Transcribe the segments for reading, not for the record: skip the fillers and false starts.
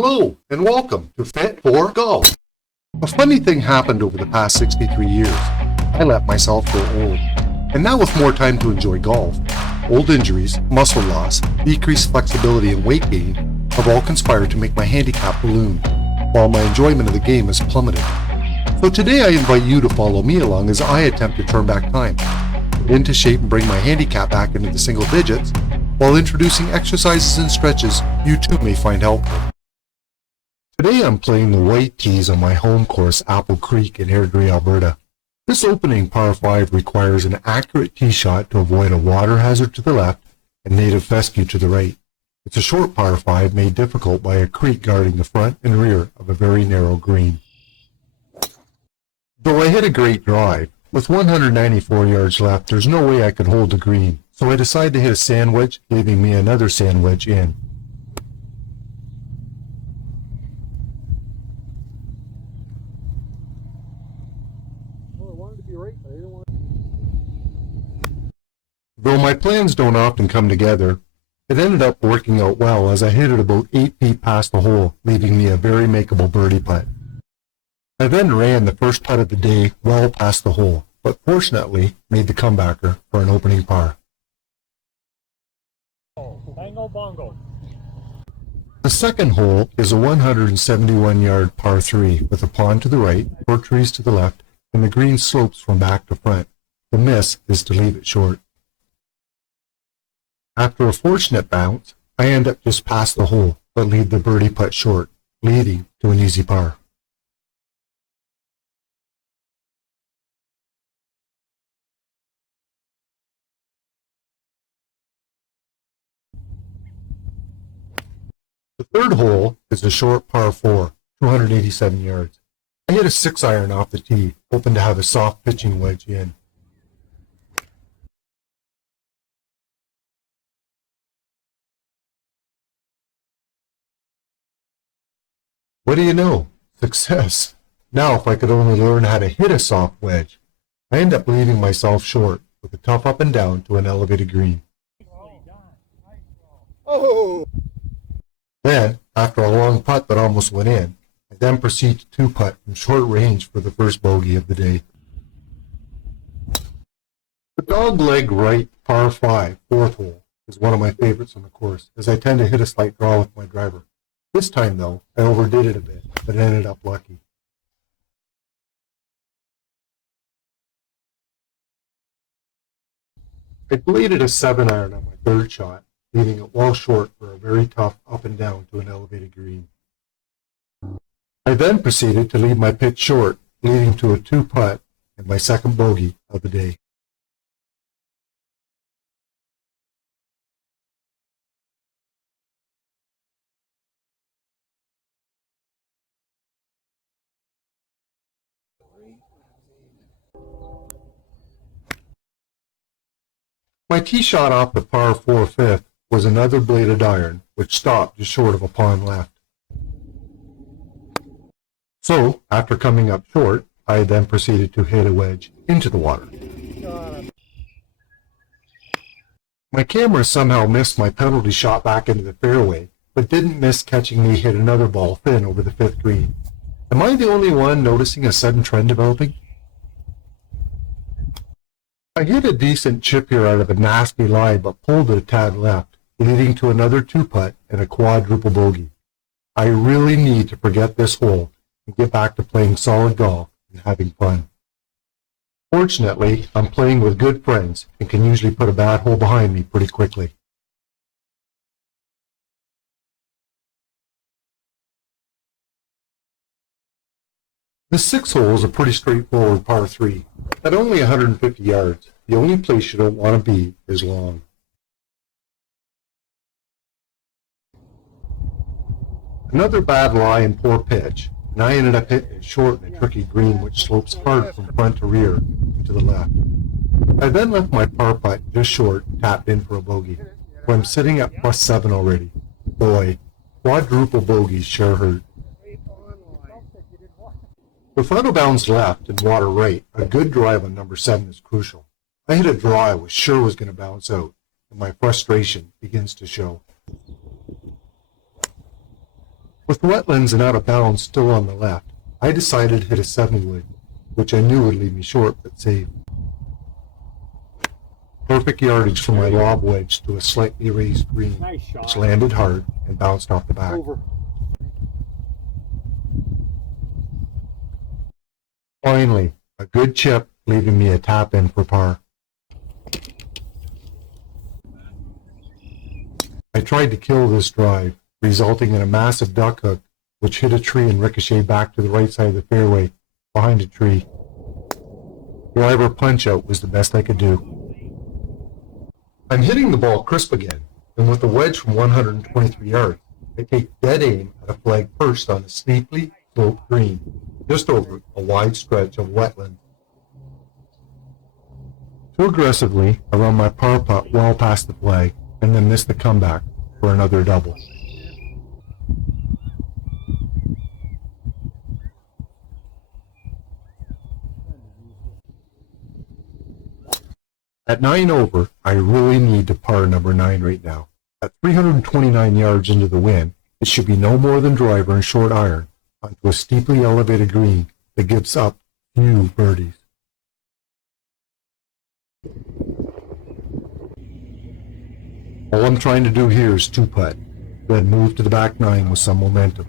Hello and welcome to Fit for Golf. A funny thing happened over the past 63 years. I let myself grow old. And now with more time to enjoy golf, old injuries, muscle loss, decreased flexibility and weight gain have all conspired to make my handicap balloon, while my enjoyment of the game has plummeted. So today I invite you to follow me along as I attempt to turn back time, get into shape and bring my handicap back into the single digits, while introducing exercises and stretches you too may find helpful. Today I'm playing the white tees on my home course, Apple Creek in Airdrie, Alberta. This opening par 5 requires an accurate tee shot to avoid a water hazard to the left and native fescue to the right. It's a short par 5 made difficult by a creek guarding the front and rear of a very narrow green. Though I hit a great drive, with 194 yards left, there's no way I could hold the green, so I decided to hit a sand wedge, leaving me another sand wedge in. Though my plans don't often come together, it ended up working out well as I hit it about 8 feet past the hole, leaving me a very makeable birdie putt. I then ran the first putt of the day well past the hole, but fortunately made the comebacker for an opening par. Bango bongo. The second hole is a 171-yard par 3 with a pond to the right, 4 trees to the left, and the green slopes from back to front. The miss is to leave it short. After a fortunate bounce, I end up just past the hole, but leave the birdie putt short, leading to an easy par. The third hole is a short par 4, 287 yards. I hit a 6-iron off the tee, hoping to have a soft pitching wedge in. What do you know? Success. Now if I could only learn how to hit a soft wedge. I end up leaving myself short with a tough up and down to an elevated green. Oh! Then, after a long putt that almost went in, I then proceed to 2-putt from short range for the first bogey of the day. The dogleg right par 5, fourth hole, is one of my favorites on the course, as I tend to hit a slight draw with my driver. This time, though, I overdid it a bit, but ended up lucky. I bladed a 7-iron on my third shot, leaving it well short for a very tough up and down to an elevated green. I then proceeded to leave my pitch short, leading to a 2-putt and my second bogey of the day. My tee shot off the par 4 fifth was another bladed iron, which stopped just short of a pond left. So, after coming up short, I then proceeded to hit a wedge into the water. My camera somehow missed my penalty shot back into the fairway, but didn't miss catching me hit another ball thin over the 5th green. Am I the only one noticing a sudden trend developing? I hit a decent chip here out of a nasty lie, but pulled it a tad left, leading to another 2-putt and a quadruple bogey. I really need to forget this hole and get back to playing solid golf and having fun. Fortunately, I'm playing with good friends and can usually put a bad hole behind me pretty quickly. The 6th hole is a pretty straightforward par 3. At only 150 yards, the only place you don't want to be is long. Another bad lie and poor pitch, and I ended up hitting it short in a tricky green which slopes hard from front to rear and to the left. I then left my par putt just short and tapped in for a bogey, where I'm sitting at +7 already. Boy, quadruple bogeys sure hurt. With out of bounds left and water right, a good drive on number 7 is crucial. I hit a draw I was sure was going to bounce out, and my frustration begins to show. With wetlands and out of bounds still on the left, I decided to hit a 7-wood, which I knew would leave me short but safe. Perfect yardage for my lob wedge to a slightly raised green, Nice shot. which landed hard and bounced off the back. Over. Finally, a good chip, leaving me a tap in for par. I tried to kill this drive, resulting in a massive duck hook, which hit a tree and ricocheted back to the right side of the fairway, behind a tree. Driver punch-out was the best I could do. I'm hitting the ball crisp again, and with a wedge from 123 yards, I take dead aim at a flag first on a steeply sloped green, just over a wide stretch of wetland. Too aggressively, I run my par putt well past the flag, and then miss the comeback for another double. At 9 over, I really need to par number 9 right now. At 329 yards into the wind, it should be no more than driver and short iron onto a steeply elevated green that gives up few birdies. All I'm trying to do here is 2-putt, then move to the back 9 with some momentum.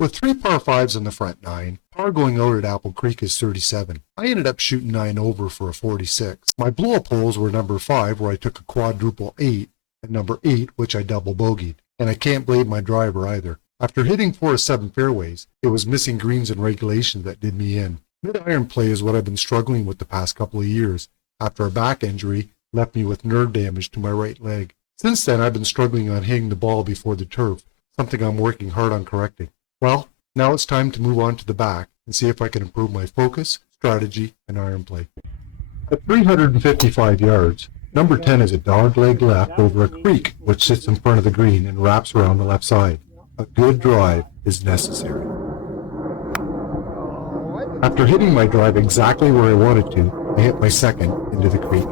With 3 par 5s in the front 9, par going out at Apple Creek is 37. I ended up shooting 9 over for a 46. My blow-up holes were number 5, where I took a quadruple 8, and number 8, which I double bogeyed. And I can't blame my driver either. After hitting 4 of 7 fairways, it was missing greens and regulation that did me in. Mid-iron play is what I've been struggling with the past couple of years, after a back injury left me with nerve damage to my right leg. Since then, I've been struggling on hitting the ball before the turf, something I'm working hard on correcting. Well, now it's time to move on to the back and see if I can improve my focus, strategy, and iron play. At 355 yards, number 10 is a dog-leg left over a creek which sits in front of the green and wraps around the left side. A good drive is necessary. After hitting my drive exactly where I wanted to, I hit my second into the creek.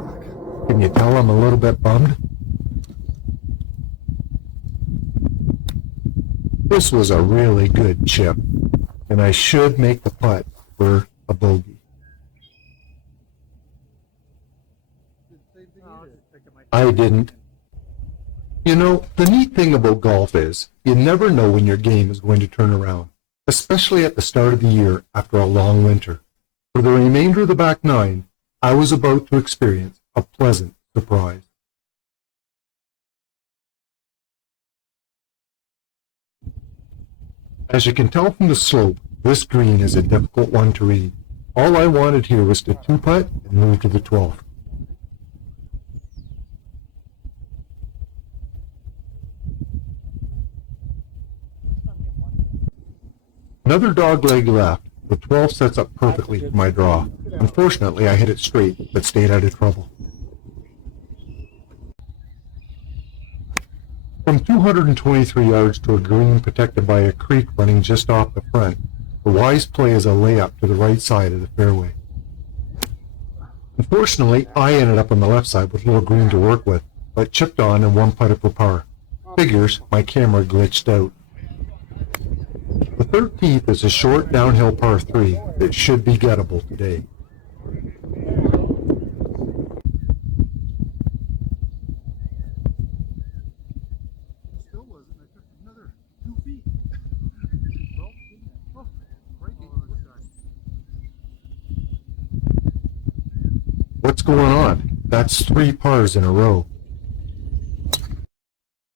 Can you tell I'm a little bit bummed? This was a really good chip, and I should make the putt for a bogey. I didn't. You know, the neat thing about golf is, you never know when your game is going to turn around, especially at the start of the year after a long winter. For the remainder of the back 9, I was about to experience a pleasant surprise. As you can tell from the slope, this green is a difficult one to read. All I wanted here was to 2-putt and move to the 12th. Another dog-leg left, the 12 sets up perfectly for my draw. Unfortunately, I hit it straight, but stayed out of trouble. From 223 yards to a green protected by a creek running just off the front, the wise play is a layup to the right side of the fairway. Unfortunately, I ended up on the left side with little green to work with, but chipped on and 1-putted for par. Figures, my camera glitched out. The 13th is a short downhill par 3 that should be gettable today. What's going on? That's 3 pars in a row.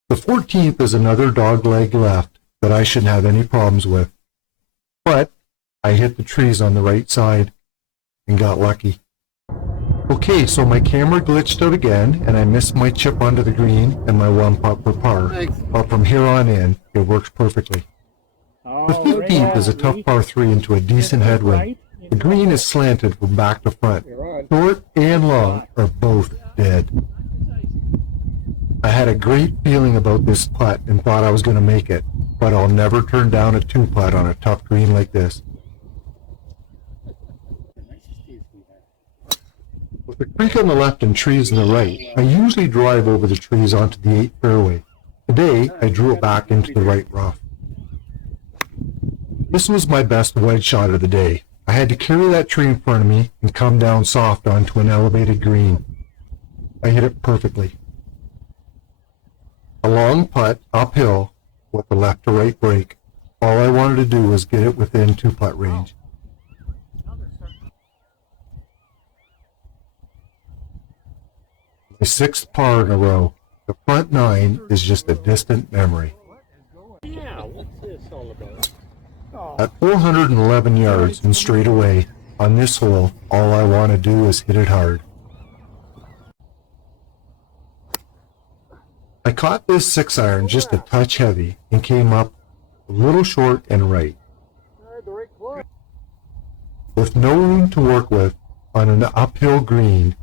The 14th is another dog-leg left that I shouldn't have any problems with. But I hit the trees on the right side and got lucky. Okay, so my camera glitched out again and I missed my chip onto the green and my 1-putt per par. But from here on in, it works perfectly. The 15th is a tough par 3 into a decent headwind. The green is slanted from back to front. Short and long are both dead. I had a great feeling about this putt and thought I was going to make it, but I'll never turn down a 2-putt on a tough green like this. With a creek on the left and trees on the right, I usually drive over the trees onto the 8th fairway. Today, I drew it back into the right rough. This was my best wedge shot of the day. I had to carry that tree in front of me and come down soft onto an elevated green. I hit it perfectly. A long putt uphill with a left to right break. All I wanted to do was get it within 2-putt range. My 6th par in a row. The front 9 is just a distant memory. Yeah, what's this all about? At 411 yards and straight away, on this hole, all I want to do is hit it hard. I caught this 6-iron just a touch heavy and came up a little short and right. With no room to work with on an uphill green,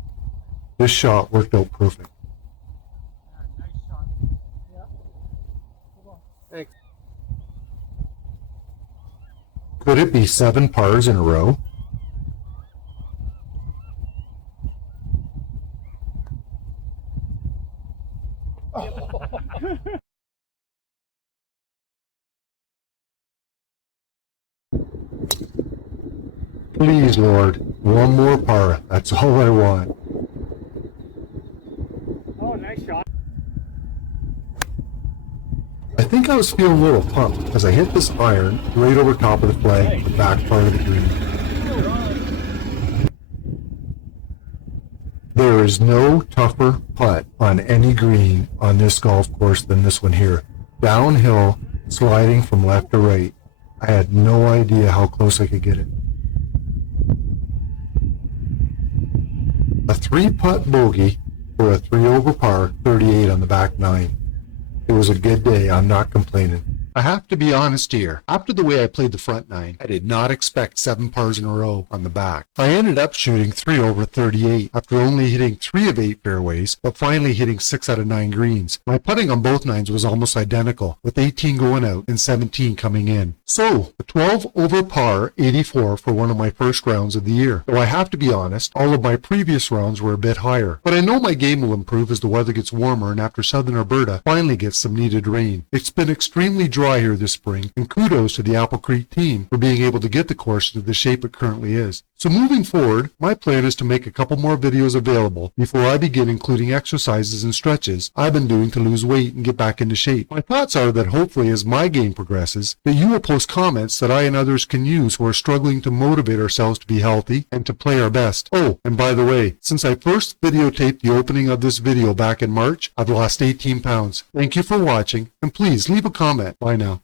this shot worked out perfect. Nice shot. Yeah. Thanks. Could it be 7 pars in a row? Please, Lord, one more par. That's all I want. Oh, nice shot. I think I was feeling a little pumped as I hit this iron right over top of the flag, the back part of the green. There is no tougher putt on any green on this golf course than this one here. Downhill, sliding from left to right. I had no idea how close I could get it. A 3-putt bogey for a 3 over par, 38 on the back 9. It was a good day, I'm not complaining. I have to be honest here. After the way I played the front 9, I did not expect 7 pars in a row on the back. I ended up shooting 3 over 38 after only hitting 3 of 8 fairways, but finally hitting 6 out of 9 greens. My putting on both 9s was almost identical, with 18 going out and 17 coming in. So, a 12 over par 84 for one of my first rounds of the year. Though I have to be honest, all of my previous rounds were a bit higher. But I know my game will improve as the weather gets warmer and after southern Alberta finally gets some needed rain. It's been extremely dry here this spring, and kudos to the Apple Creek team for being able to get the course to the shape it currently is. So moving forward, my plan is to make a couple more videos available before I begin including exercises and stretches I've been doing to lose weight and get back into shape. My thoughts are that hopefully as my game progresses, that you will post comments that I and others can use who are struggling to motivate ourselves to be healthy and to play our best. Oh, and by the way, since I first videotaped the opening of this video back in March, I've lost 18 pounds. Thank you for watching, and please leave a comment. Bye now.